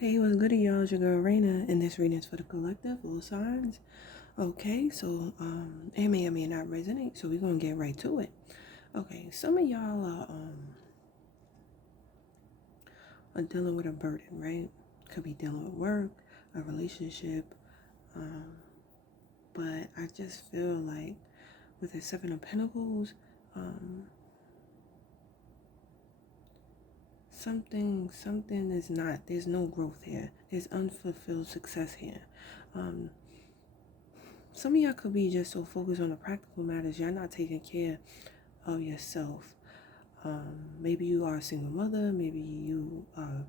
Hey, what's good, y'all? It's your girl Raina, and this reading is for the collective, all signs. Okay, so it may or may not resonate, so we're gonna get right to it. Okay, some of y'all are dealing with a burden, right? Could be dealing with work, a relationship, um, but I just feel like with the Seven of Pentacles, um, something is not. There's no growth here. There's unfulfilled success here. Um, Some of y'all could be just so focused on the practical matters, you're not taking care of yourself. Maybe you are a single mother, maybe you are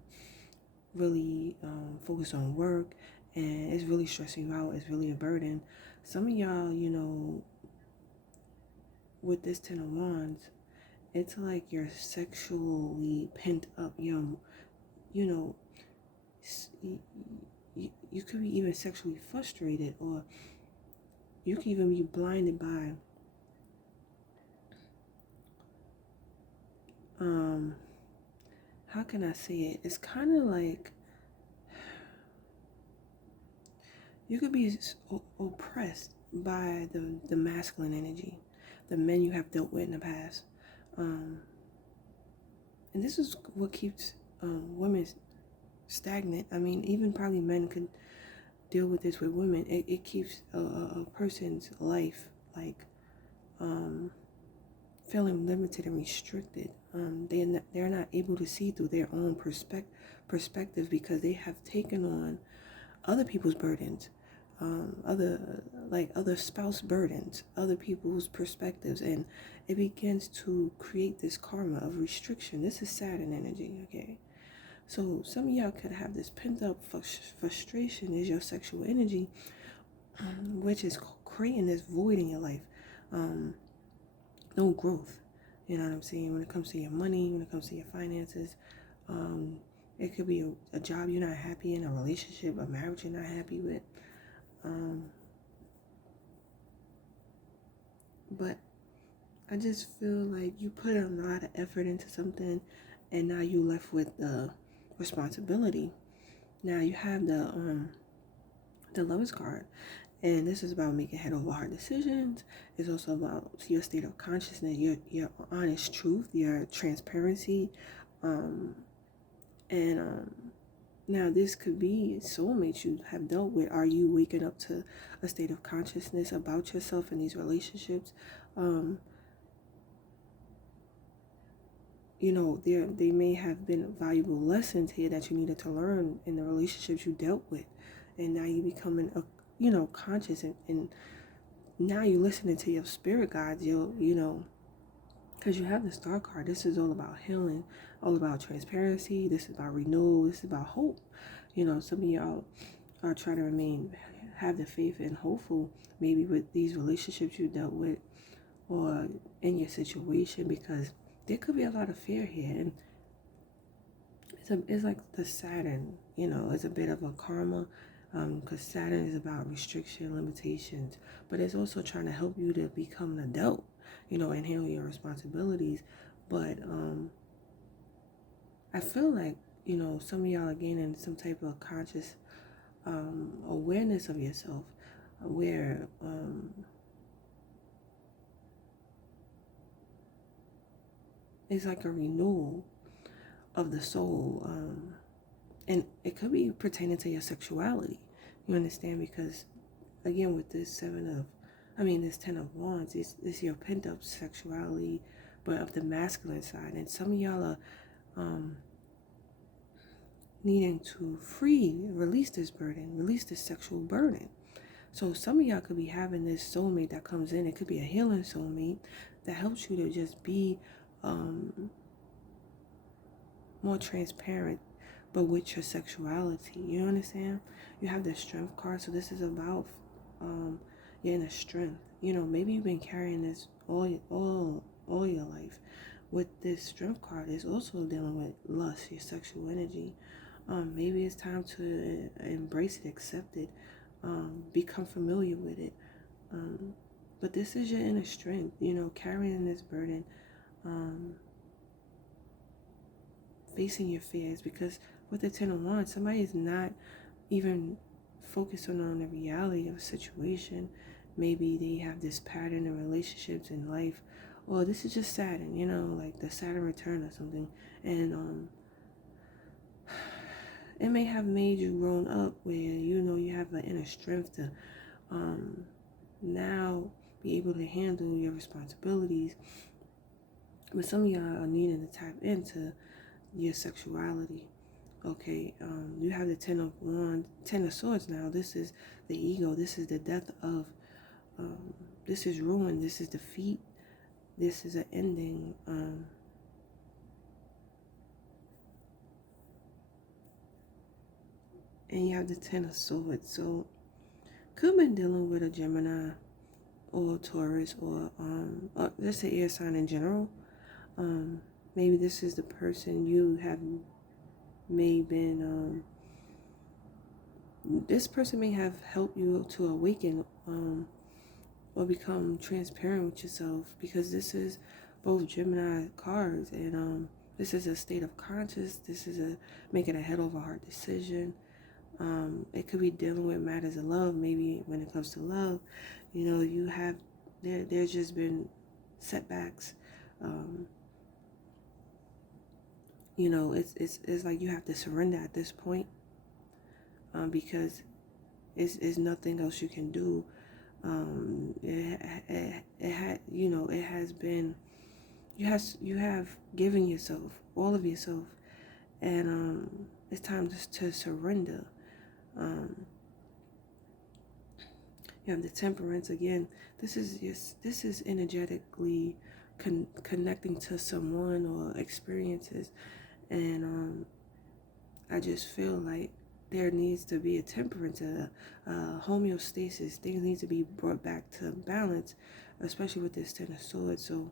really focused on work and it's really stressing you out, it's really a burden. Some of y'all, with this Ten of Wands, it's like you're sexually pent up. You know, you could be even sexually frustrated, or you could even be blinded by how can I say it? It's kind of like you could be oppressed by the masculine energy, the men you have dealt with in the past. Um, and this is what keeps women stagnant. I mean, even probably men could deal with this with women. It keeps a person's life like feeling limited and restricted. They're not able to see through their own perspective because they have taken on other people's burdens, other spouse burdens, other people's perspectives, and it begins to create this karma of restriction. This is Saturn energy, okay? So some of y'all could have this pent up frustration is your sexual energy, which is creating this void in your life. No growth. You know what I'm saying? When it comes to your money, when it comes to your finances, it could be a job you're not happy in, a relationship, a marriage you're not happy with. But I just feel like you put a lot of effort into something and now you left with the responsibility. Now you have the Lovers card, and this is about making head over heart decisions. It's also about your state of consciousness, your honest truth, your transparency, and now this could be soulmates you have dealt with. Are you waking up to a state of consciousness about yourself in these relationships? They may have been valuable lessons here that you needed to learn in the relationships you dealt with, and now you becoming conscious, and now you're listening to your spirit guides. Because you have the Star card. This is all about healing, all about transparency. This is about renewal. This is about hope. Some of y'all are trying to have the faith and hopeful, maybe with these relationships you dealt with, or in your situation, because there could be a lot of fear here, and it's like the Saturn, it's a bit of a karma, because Saturn is about restriction, limitations, but it's also trying to help you to become an adult, and handle your responsibilities. But I feel like, some of y'all are gaining some type of conscious awareness of yourself, where it's like a renewal of the soul, and it could be pertaining to your sexuality. You understand? Because again, with this this Ten of Wands, it's your pent up sexuality, but of the masculine side. And some of y'all are needing to release this burden, release this sexual burden. So some of y'all could be having this soulmate that comes in. It could be a healing soulmate that helps you to just be more transparent, but with your sexuality. You understand? You have the Strength card, so this is about your inner strength. Maybe you've been carrying this all your life. With this Strength card, it's also dealing with lust, your sexual energy. Maybe it's time to embrace it, accept it, become familiar with it. But this is your inner strength, carrying this burden, facing your fears, because with the Ten of Wands, somebody is not even focusing on the reality of a situation. Maybe they have this pattern in relationships in life, or this is just Saturn, like the Saturn return or something. And it may have made you grown up where you have an inner strength to now be able to handle your responsibilities. But some of y'all are needing to tap into your sexuality. Okay, you have the Ten of Swords now. This is the ego. This is the death of. This is ruin. This is defeat. This is an ending. And you have the Ten of Swords. So, could have been dealing with a Gemini or Taurus or let's say air sign in general. Maybe this is the person you have this person may have helped you to awaken or become transparent with yourself, because this is both Gemini cards, and this is a state of conscious. This is making a head over heart decision. It could be dealing with matters of love. Maybe when it comes to love, you have there's just been setbacks. It's like you have to surrender at this point, because it's nothing else you can do. It has been, you have given yourself, all of yourself, and it's time just to surrender. You have the Temperance again. This is energetically connecting to someone or experiences, and I just feel like there needs to be a temperance, a homeostasis. Things need to be brought back to balance, especially with this Ten of Swords. So,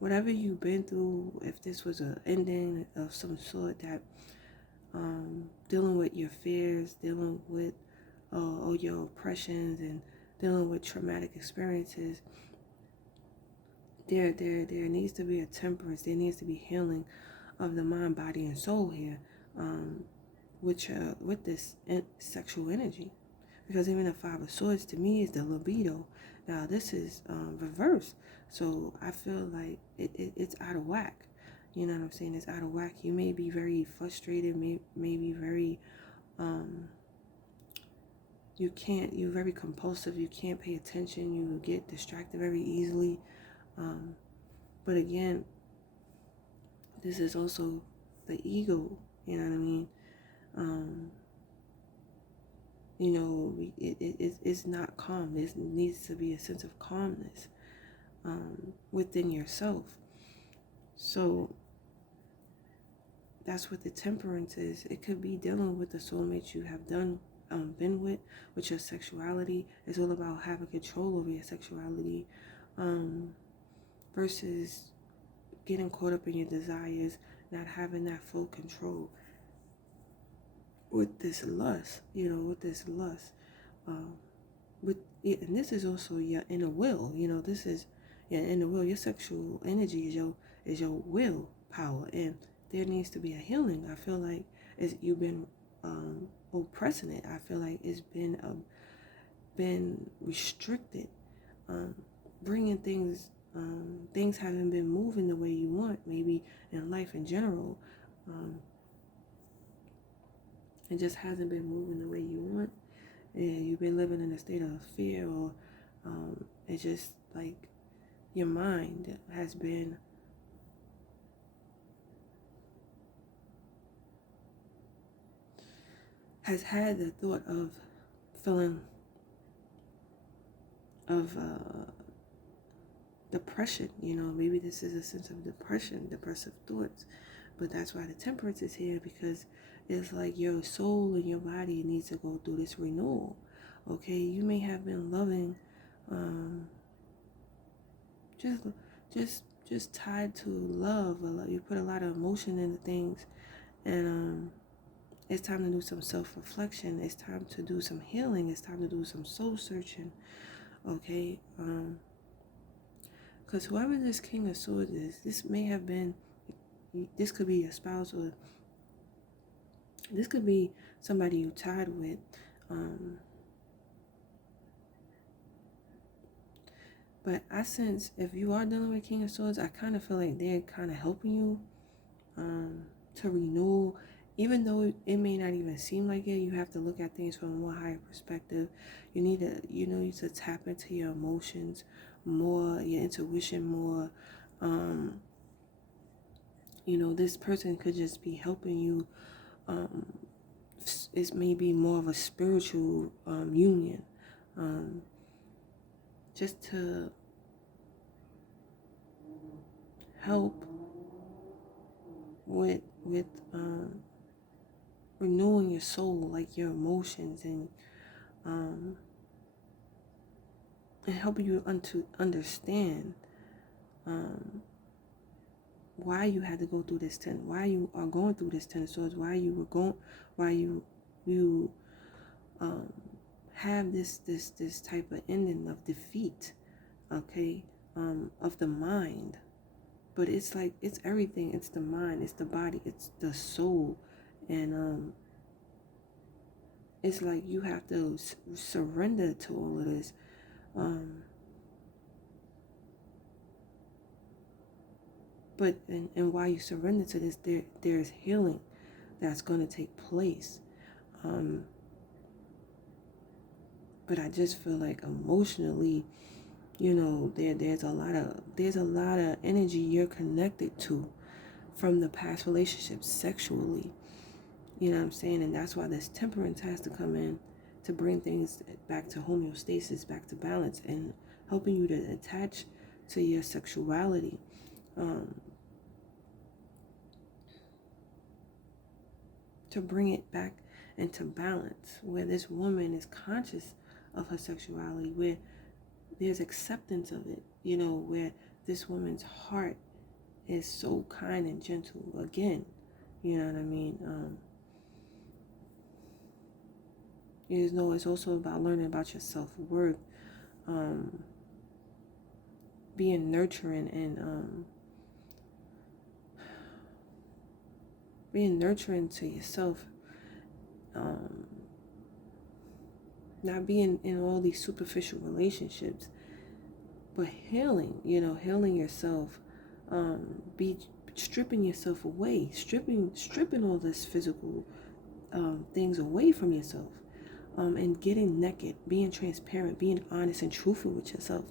whatever you've been through, if this was an ending of some sort, that dealing with your fears, dealing with all your oppressions, and dealing with traumatic experiences, there needs to be a temperance. There needs to be healing of the mind, body, and soul here, with this sexual energy, because even the Five of Swords to me is the libido. Now this is reversed, so I feel like it's out of whack. You know what I'm saying? It's out of whack. You may be very frustrated, may be very you're very compulsive. You can't pay attention. You get distracted very easily. But again, this is also the ego. You know what I mean? It's not calm. There needs to be a sense of calmness within yourself. So that's what the Temperance is. It could be dealing with the soulmate you have been with your sexuality. It's all about having control over your sexuality, versus getting caught up in your desires, not having that full control. With this lust, and this is also your inner will. This is your inner will. Your sexual energy is your will power, and there needs to be a healing. I feel like you've been oppressing it. I feel like it's been restricted, bringing things haven't been moving the way you want, maybe in life in general. It just hasn't been moving the way you want, and you've been living in a state of fear, or it's just like your mind has had the thought of feeling of depression. Maybe this is a sense of depressive thoughts. But that's why the Temperance is here, because it's like your soul and your body needs to go through this renewal. Okay, you may have been loving, just tied to love. You put a lot of emotion into things, and it's time to do some self-reflection. It's time to do some healing. It's time to do some soul searching. Okay, because whoever this King of Swords is, this could be your spouse, or This could be somebody you tied with. But I sense if you are dealing with King of Swords, I kind of feel like they're kind of helping you to renew. Even though it may not even seem like it, you have to look at things from a more higher perspective. You need to, you need to tap into your emotions more, your intuition more. This person could just be helping you. It's maybe more of a spiritual union, just to help with renewing your soul, like your emotions, and helping you to understand why you had to go through this why you are going through this 10 of swords, why you have this type of ending of defeat, okay, of the mind. But it's like, it's everything. It's the mind, it's the body, it's the soul. And it's like you have to surrender to all of this. But and while you surrender to this, there's healing that's going to take place. But I just feel like emotionally, there's a lot of energy you're connected to from the past relationships sexually. You know what I'm saying? And that's why this temperance has to come in to bring things back to homeostasis, back to balance, and helping you to attach to your sexuality. To bring it back into balance, where this woman is conscious of her sexuality, where there's acceptance of it, where this woman's heart is so kind and gentle again. You know what I mean? It's also about learning about your self-worth, being nurturing and being nurturing to yourself, not being in all these superficial relationships, but healing yourself, be stripping yourself away, stripping all this physical things away from yourself, and getting naked, being transparent, being honest and truthful with yourself.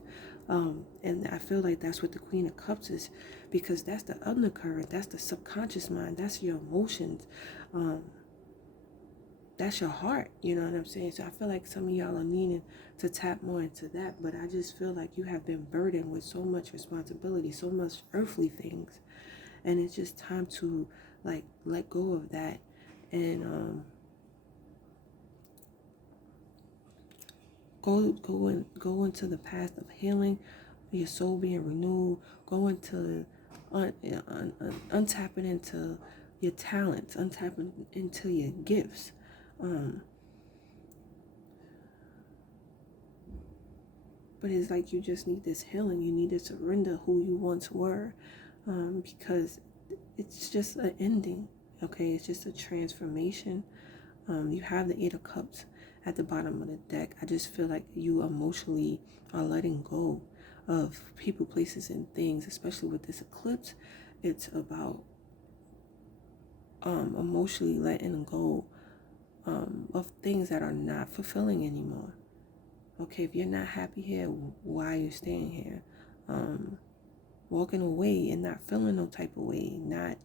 And I feel like that's what the Queen of Cups is, because that's the undercurrent, that's the subconscious mind, that's your emotions, that's your heart, you know what I'm saying? So I feel like some of y'all are needing to tap more into that, but I just feel like you have been burdened with so much responsibility, so much earthly things, and it's just time to like let go of that and go into the path of healing, your soul being renewed, go into untapping into your talents, untapping into your gifts. But it's like you just need this healing. You need to surrender who you once were, because it's just an ending, okay? It's just a transformation. You have the Eight of Cups at the bottom of the deck. I just feel like you emotionally are letting go of people, places, and things, especially with this eclipse. It's about emotionally letting go of things that are not fulfilling anymore. Okay, if you're not happy here, why are you staying here? Walking away and not feeling no type of way, not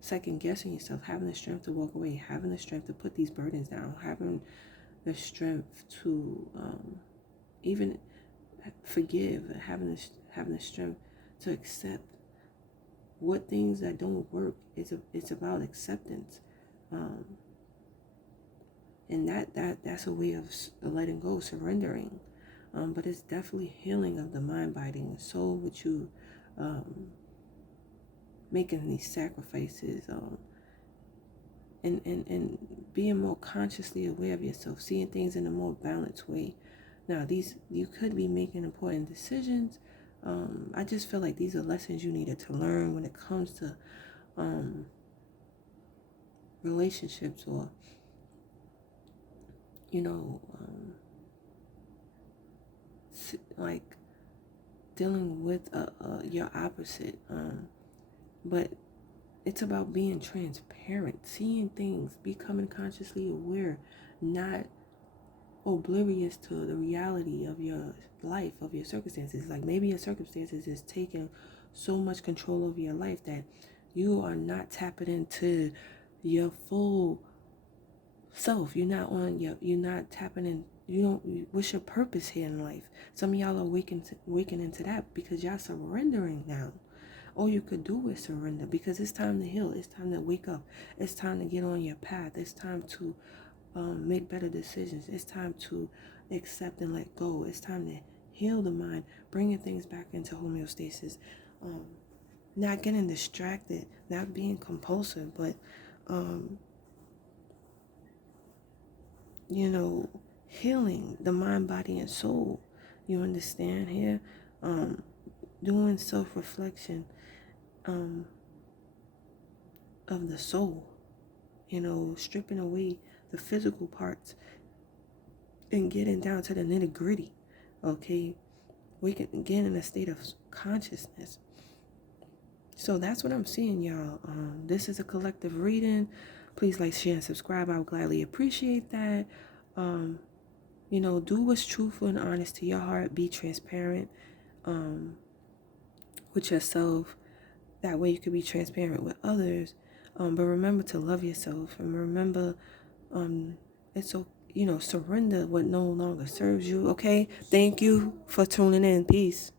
second guessing yourself, having the strength to walk away, having the strength to put these burdens down, having the strength to even forgive, having the strength to accept what things that don't work. It's about acceptance, and that's a way of letting go, surrendering. But it's definitely healing of the mind, biting the soul, with you making these sacrifices, and being more consciously aware of yourself, seeing things in a more balanced way. Now, you could be making important decisions. I just feel like these are lessons you needed to learn when it comes to relationships, or like dealing with your opposite. But it's about being transparent, seeing things, becoming consciously aware, not oblivious to the reality of your life, of your circumstances. Like maybe your circumstances is taking so much control over your life that you are not tapping into your full self. You're not tapping in. What's your purpose here in life? Some of y'all are waking into that because y'all surrendering now. All you could do is surrender, because it's time to heal. It's time to wake up. It's time to get on your path. It's time to make better decisions. It's time to accept and let go. It's time to heal the mind, bringing things back into homeostasis, not getting distracted, not being compulsive, but healing the mind, body, and soul. You understand here? Doing self-reflection of the soul, stripping away the physical parts and getting down to the nitty-gritty. Okay, we can get in a state of consciousness. So that's what I'm seeing, y'all. This is a collective reading. Please like, share, and subscribe. I would gladly appreciate that. Do what's truthful and honest to your heart. Be transparent with yourself. That way you can be transparent with others. But remember to love yourself, and remember it's so surrender what no longer serves you. Okay, thank you for tuning in. Peace.